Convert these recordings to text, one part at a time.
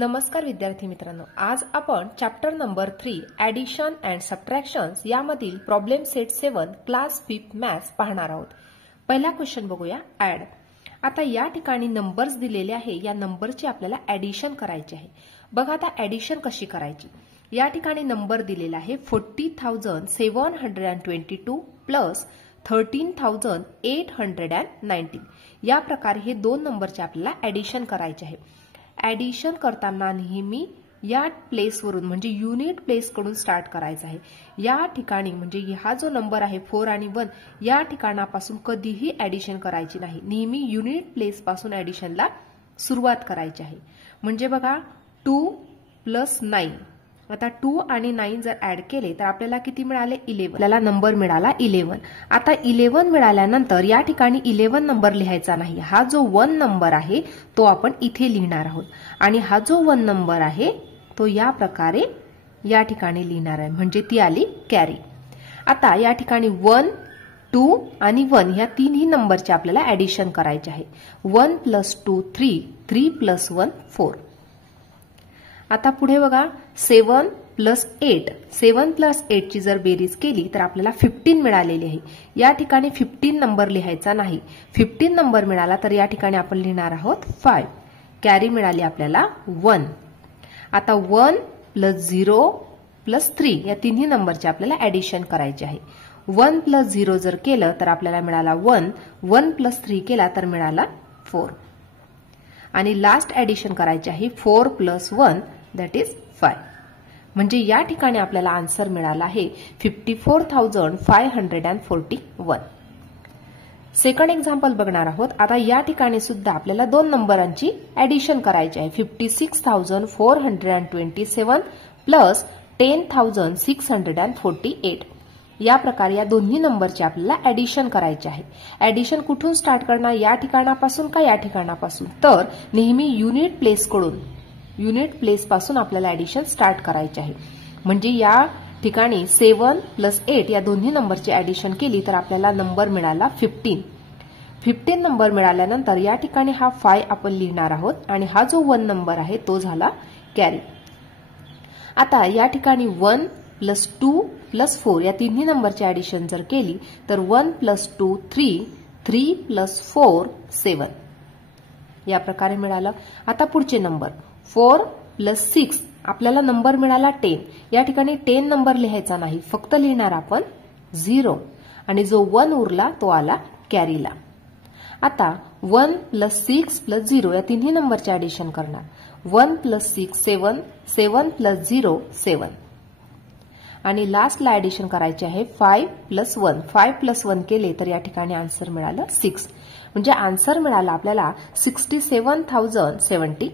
नमस्कार विद्यार्थी मित्रांनो, आज आपण चॅप्टर नंबर 3 ॲडिशन अँड सबट्रॅक्शन्स यामधील प्रॉब्लेम सेट 7 क्लास 5 मॅथ्स पाहणार आहोत। पहिला क्वेश्चन बघूया, ॲड। आता या ठिकाणी नंबर्स दिलेले आहे, या नंबरची आपल्याला ॲडिशन करायची आहे। बघा आता ॲडिशन कशी करायची। या ठिकाणी नंबर दिलेला आहे 40,722 प्लस 13,819। या प्रकारे हे दोन नंबरचे आपल्याला ॲडिशन करायचे आहे। ॲडिशन करताना नेहमी या प्लेसवरून म्हणजे युनिट प्लेस कडून स्टार्ट करायचं आहे। या ठिकाणी म्हणजे हा जो नंबर आहे 4 आणि 1 या ठिकाणापासून कधीही ॲडिशन करायची नाही, नेहमी युनिट प्लेस पासून ॲडिशनला सुरुवात करायची आहे। म्हणजे बघा 2 प्लस 9, आता 2 आणि 9 जर ऍड केले तर आपल्याला किती मिळाले 11, आपल्याला नंबर मिळाला 11। आता 11 मिळाल्यानंतर या ठिकाणी 11 नंबर लिहायचा नाही, हा जो 1 नंबर आहे तो आपण इथे लिहिणार आहोत आणि हा जो 1 नंबर आहे तो या प्रकारे या ठिकाणी लिहिणार आहे, म्हणजे ती आली कॅरी। आता या ठिकाणी 1 2 आणि 1 ह्या तीनही नंबरचे आपल्याला ॲडिशन करायचे आहे। 1 प्लस 2 3, 3 प्लस 1 4। आता पुढे बघा 7 प्लस 8, 7 प्लस 8 ची जर बेरीज केली तर आपल्याला 15 मिळालेली आहे। या ठिकाणी 15 नंबर लिहायचा नाही, 15 नंबर मिळाला तर या ठिकाणी आपण लिहिणार आहोत 5, कॅरी मिळाली आपल्याला 1। आता 1 प्लस 0 प्लस 3 या तिन्ही नंबरचे आपल्याला ॲडिशन करायचे आहे। 1 प्लस 0 जर केलं तर आपल्याला मिळाला 1, 1 प्लस 3 केला तर मिळाला 4 आणि लास्ट ॲडिशन करायचे आहे 4 प्लस 1 दॅट इज 5। म्हणजे या ठिकाणी आपल्याला आन्सर मिळाला आहे 54,541। सेकंड एक्झाम्पल बघणार आहोत। आता या ठिकाणी सुद्धा आपल्याला दोन नंबरांची ॲडिशन करायची आहे, 56,427 प्लस 10,648। या प्रकारे या दोन्ही नंबरचे आपल्याला ॲडिशन करायचे आहे। ॲडिशन कुठून स्टार्ट करणार, या ठिकाणापासून का या ठिकाणापासून, तर नेहमी युनिट प्लेस पासून आपल्याला ॲडिशन स्टार्ट करायचे आहे। म्हणजे या ठिकाणी 7 प्लस 8 या दोन्ही नंबरची ॲडिशन केली तर आपल्याला नंबर मिळाला 15। 15 नंबर मिळाल्यानंतर या ठिकाणी हा 5 आपण लिहिणार आहोत आणि हा जो 1 नंबर आहे तो झाला कॅरी। आता या ठिकाणी 1 प्लस 2 प्लस 4 या तिन्ही नंबरची ॲडिशन जर केली तर 1 प्लस 2 3, 3 प्लस 4 7 या प्रकारे मिळालं। आता पुढचे नंबर 4 प्लस 6, आपल्याला नंबर मिळाला 10। या ठिकाणी 10 नंबर लिहायचा नाही, फक्त लिहिणार आपण 0 आणि जो 1 उरला तो आला कॅरीला। आता 1 प्लस 6 प्लस 0 या तिन्ही नंबरचे ॲडिशन करणार, 1 प्लस 6 7, 7 प्लस 0 7 आणि लास्टला ॲडिशन करायचे आहे 5 प्लस 1, 5 प्लस 1 केले तर या ठिकाणी आन्सर मिळालं 6। म्हणजे आन्सर मिळाला आपल्याला 67,075।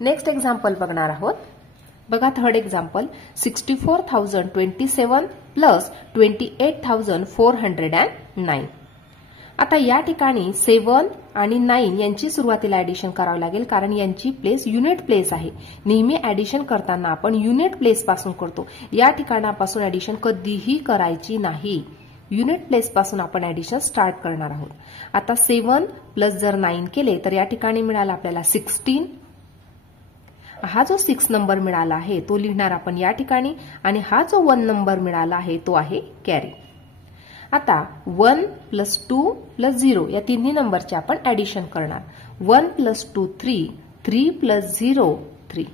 नेक्स्ट एक्झाम्पल बघणार आहोत। बघा थर्ड एक्झाम्पल, 64,027 प्लस 28,409। आता या ठिकाणी 7 आणि 9 यांची सुरुवातीला ॲडिशन करावं लागेल, कारण यांची प्लेस युनिट प्लेस आहे। नेहमी ॲडिशन करताना आपण युनिट प्लेस पासून करतो, या ठिकाणापासून ॲडिशन कधीही करायची नाही, युनिट प्लेस पासून आपण ॲडिशन स्टार्ट करणार आहोत। आता 7 प्लस जर 9 केले तर या ठिकाणी मिळाला आपल्याला 16। हा जो 6 नंबर मिळाला आहे तो लिहिणार आपण या ठिकाणी आणि हा जो 1 नंबर मिळाला आहे तो आहे कॅरी। आता 1 प्लस 2 प्लस 0 या तिन्ही नंबरचे आपण ॲडिशन करणार, 1 प्लस 2 3, 3 प्लस 0 3।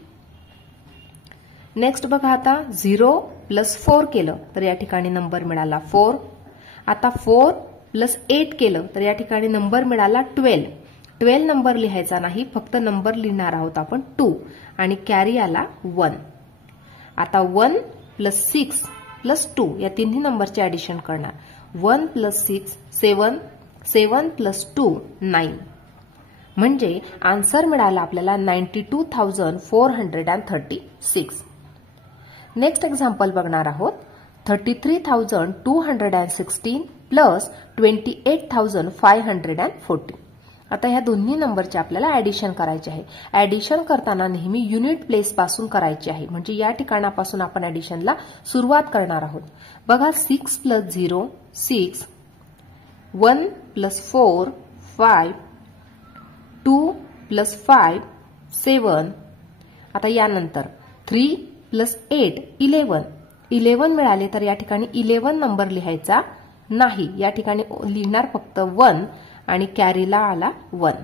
नेक्स्ट बघा आता 0 प्लस 4 केलं तर या ठिकाणी नंबर मिळाला 4। आता 4 प्लस 8 केलं तर या ठिकाणी नंबर मिळाला 12। 12 नंबर लिहायचा नाही, फक्त नंबर लिहिणार आहोत आपण 2 आणि कॅरी आला 1। आता 1 प्लस 6 प्लस 2 या तिन्ही नंबरचे ॲडिशन करणार, 1 प्लस 6 7, 7 प्लस 2 9। म्हणजे आन्सर मिळाला आपल्याला 92,436। नेक्स्ट एक्झाम्पल बघणार आहोत। 33,216 प्लस 28,540। आता ह्या दोन्ही नंबरचे आपल्याला ॲडिशन करायचे आहे। ॲडिशन करताना नेहमी युनिट प्लेस पासून करायचे आहे, म्हणजे या ठिकाणापासून आपण ॲडिशनला सुरुवात करणार आहोत। बघा 6 प्लस 0 6, 1 प्लस 4 5, 2 प्लस 5 7. आता यानंतर 3 + 8 11. 11 मिळाले तर या ठिकाणी 11 नंबर लिहायचा नाही, या ठिकाणी लिहिणार फक्त 1 आणि कॅरीला आला 1.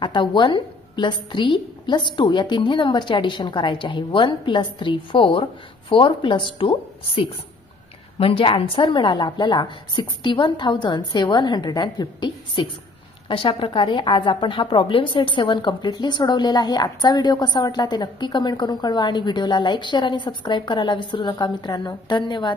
आता 1 + 3 + 2 या तिन्ही नंबरचे ऍडिशन करायचे आहे. 1 + 3 4, 4 + 2 6. म्हणजे आन्सर मिळाला आपल्याला 61,756. अशा प्रकारे आज आपण हा प्रॉब्लेम सेट 7 कम्प्लिटली सोडवलेला आहे. आजचा व्हिडिओ कसा वाटला ते नक्की कमेंट करून कळवा आणि व्हिडिओला लाईक, शेअर आणि सबस्क्राईब करायला विसरू नका मित्रांनो. धन्यवाद.